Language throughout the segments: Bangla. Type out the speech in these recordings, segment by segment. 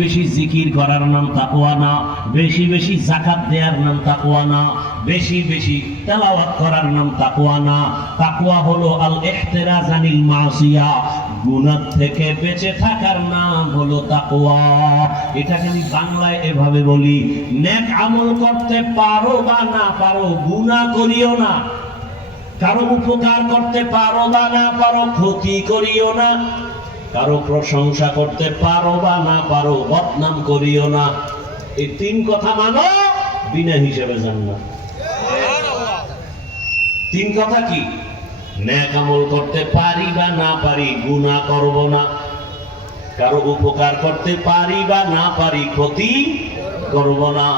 বেশি জিকির করার নাম তাকওয়া না, বেশি বেশি যাকাত দেওয়ার নাম তাকওয়া না, বেশি বেশি তেলাওয়াত করার নাম তাকওয়া না। তাকওয়া হলো আল ইহতিরাজ আনিল মাসিয়া, গুনাহ থেকে বেঁচে থাকার নাম হলো তাকওয়া। এটাকে আমি বাংলায় এভাবে বলি, নেক আমল করতে পারো বা না পারো, গুনাহ করিও না। কারো উপকার করতে পারো বা না পারো, ক্ষতি করিও না। কারো প্রশংসা করতে পারো বা না পারো, বদনাম করিও না। এই তিন কথা মানো, বিনা হিসেবে জান্নাত। তিন কথা কি? নেক আমল করতে পারি বা না পারি, গুনাহ করব না। কারো উপকার করতে পারি বা না পারি, ক্ষতি করব না।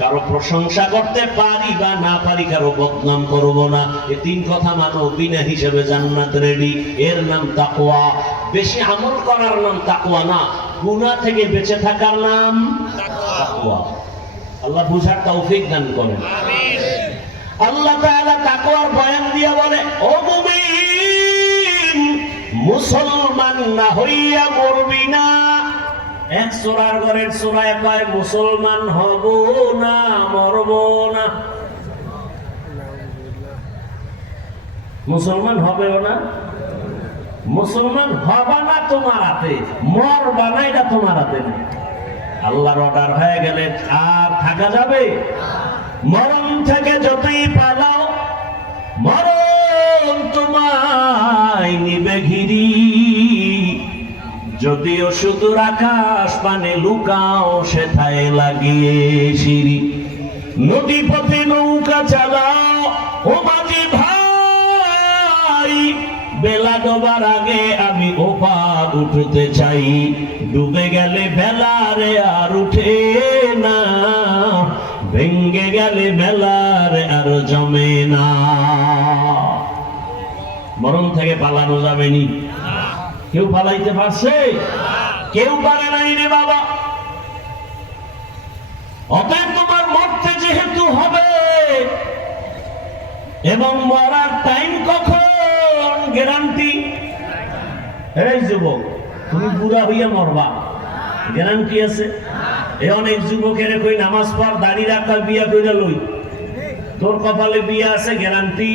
কারো প্রশংসা করতে পারি বা না পারি, কারো বদনাম করব না। এই তিন কথা মানো, বিনা হিসেবে জান্নাত রেডি। এর নাম তাকওয়া। বেশি আমল করার নাম তাকওয়া না, গুনাহ থেকে বেঁচে থাকার নাম তাকওয়া। আল্লাহ বুঝার তৌফিক দান করেন। আমিন। আল্লাহ তাআলা তাকওয়ার বয়ান দিয়ে বলে, ও মুমিন, মুসলমান না হইয়া মরবি না। এক সূরার ঘরের সূরায় কয় মুসলমান হব না, মরব না। মুসলমান হবেও না, মুসলমান হবা না তোমার হাতে, মরবা না এটা তোমার হাতে নেই। আল্লাহর অর্ডার হয়ে গেলে আর থাকা যাবে? মরণ থেকে যতই পালাও, মরণ তোমায় নিবে ঘিরি। যদিও সুদূর আকাশ পানে লুকাও, সেথায় লাগিয়ে সিঁড়ি। নদী পথে নৌকা চালাও, ও মাঝি ভাই, বেলা ডোবার আগে আমি ওপার উঠতে চাই। ডুবে গেলে বেলারে আর উঠে না, ভেঙ্গে গেলে বেলারে আর জমে না। মরণ থেকে পালানো যাবে নি? কেউ পালাইতে পারছে? কেউ পারে নাই রে বাবা। অতএব তোমার মরতে যেহেতু হবে, এবং মরার টাইম কখন গ্যারান্টি? এই যুবক, তুমি বুড়া হইয়া মরবা, গ্যারান্টি আছে? এই অনেক যুবকের কই নামাজ পড়, দাড়ি রাখা, বিয়া কইরা লই। তোর কপালে বিয়া আছে, গ্যারান্টি?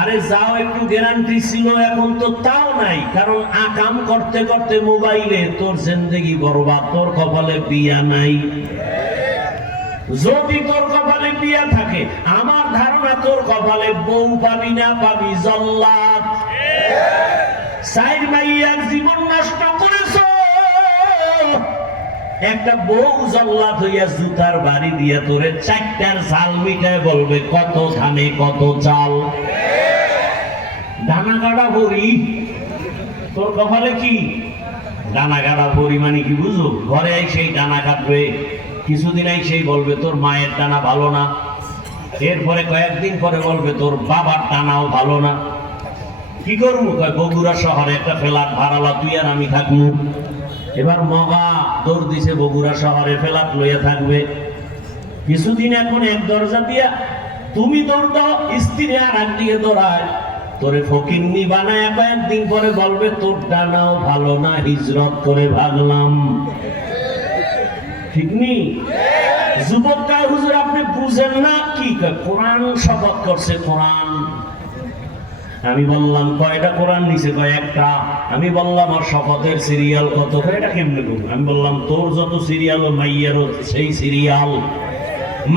আরে যাও, একটু গ্যারান্টি ছিল, এখন তো তাও নাই। কারণ আকাম করতে করতে মোবাইলে তোর জিন্দেগি বরবাদ। তোর কপালে বিয়া নাই। যদি তোর কপালে বিয়া থাকে, আমার ধারণা তোর কপালে বউ পাবি না, পাবি জল্লাদ। সাইড মাইয়ার জীবন নষ্ট করেছ, একটা বউ জল্লাদ হইয়া জুতার বাড়ি দিয়া তোরে চারটার চাল মিটায় বলবে কত ধানে কত চাল। ডানা গাড়া ভরি, তোর কপালে কি? ডানা গাড়া ভরি মানে কি বুঝো? ঘরে সেই ডানা কাটবে, কিছুদিন সেই বলবে তোর মায়ের ডানা ভালো না, এরপরে কয়েকদিন পরে বলবে তোর বাবার ডানাও ভালো না। কি করবো? বগুড়া শহরে একটা ফ্ল্যাট ভাড়ালা, তুই আর আমি থাকবো। এবার মগা দৌড় দিছে বগুড়া শহরে, ফ্ল্যাট লইয়া থাকবে কিছুদিন। এখন এক দরজা দিয়া তুমি দৌড় দাও, স্ত্রী আর একদিকে দৌড়ায়, তোরে ফকিন্নি বানায়। কয়েকদিন পরে বলবে তোর ডানাও ভালো না, হিজরত করে ভাগলাম। ঠিক নি? যুবক কার হুজুর আপনি বুঝেন না? কি কোরআন শপথ করছে, কোরআন। আমি বললাম কয়টা কোরআন নিছে? কয়েকটা। আমি বললাম আর শপথের সিরিয়াল কত? এটা কেমনে করবো? আমি বললাম তোর যত সিরিয়াল, মাইয়ারও সেই সিরিয়াল।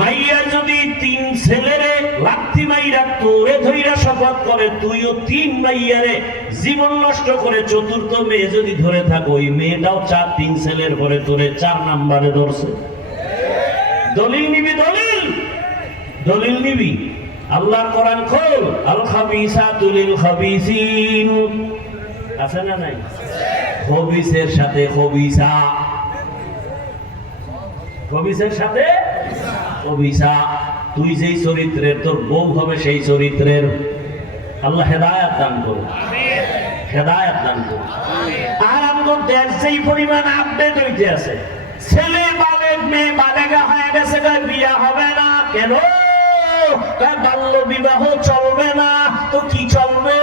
মাইয়া যদি 3 ছেলেরে লাথি মাইরা তোরে ধইরা শপথ করে, তুইও 3 মাইয়ারে জীবন নষ্ট করে 4র্থ মেয়ে যদি ধরে থাকো, ওই মেয়েটাও 3 ছেলের পরে তোরে 4 নম্বরে ধরছে। দলিল নিবি? দলিল নিবি? আল্লাহর কোরআন খোল। আল খাবিসাতু লিল খাবিসিন, আছে না নাই? খবিসের সাথে খবিসা, খবিসের সাথে খবিসা। তুই যেই চরিত্রের, তোর বউ হবে সেই চরিত্রের। আল্লাহ হেদায়েত দান করুন, হেদায়েত দান করুন। আর আমাদের দেশ যেই পরিমাণ আপডেট হইতে আছে, ছেলে বালেক, মেয়ে বালেগা হয়ে গেছে, বিয়া হবে না। কেন? বাল্য বিবাহ চলবে না। তো কি চলবে?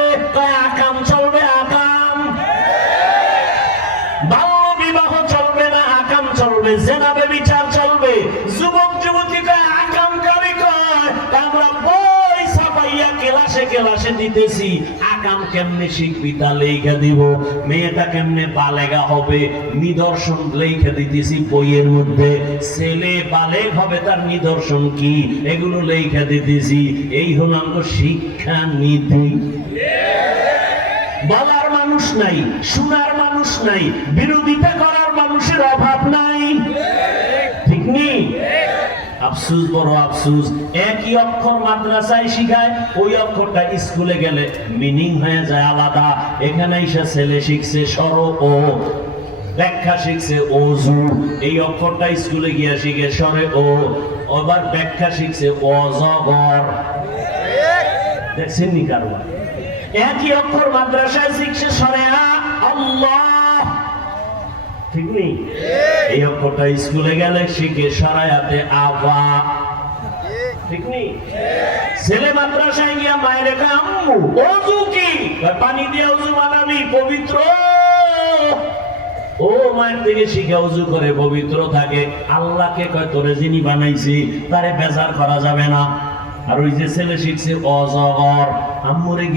আকাম চলবে, আকাম। বাল্য বিবাহ চলবে না, চলবে, জেনাবে বিচার চলবে। যুবক যুবতী কয়, আকামকারী কয়, আমরা বই ছাপাইয়া ক্লাসে ক্লাসে দিতেছি, আকাম কেমনে শিখবি তা লেখা দিব, মেয়েটা কেমনে বালেগা হবে নিদর্শন লেখা দিতেছি বইয়ের মধ্যে, ছেলে বালেগ হবে তার নিদর্শন কি এগুলো লেখা দিতেছি। এই হলো আমাদের শিক্ষা নীতি। বলার মানুষ নাই, শোনার মানুষ নাই, বিরোধিতা করার মানুষের অভাব নাই, ঠিক নেই? আফসুস, বড় আফসুস। একই অক্ষর মাদ্রাসায় শিখায়, ওই অক্ষরটা স্কুলে গেলে মিনিং হয়ে যায় আলাদা। এখানে এসে ছেলে শিখছে সর ও, ব্যাখ্যা শিখছে অজু, এই অক্ষরটা স্কুলে গিয়া শিখে সরে ও, আবার ব্যাখ্যা শিখছে অজগর। দেখছেন নি কারবার? একই অক্ষর মাদ্রাসায় শিখছে সরে আ আল্লাহ, ঠিক নেই? এই অক্ষরটা স্কুলে গেলে শিখে সরায়াতে আবা, ঠিক নেই? ছেলে মাদ্রাসায় গিয়া মায়ের রেখা আম্মু ওযু কি, পানি দিয়ে ওযু বানাবি পবিত্র, ও মায়ের থেকে শিখে ওযু করে পবিত্র থাকে। আল্লাহকে কয় তোরে যিনি বানাইছি তারে বেজার করা যাবে না। আর ওই যে ছেলে শিখছে অজগর, আম্মুরে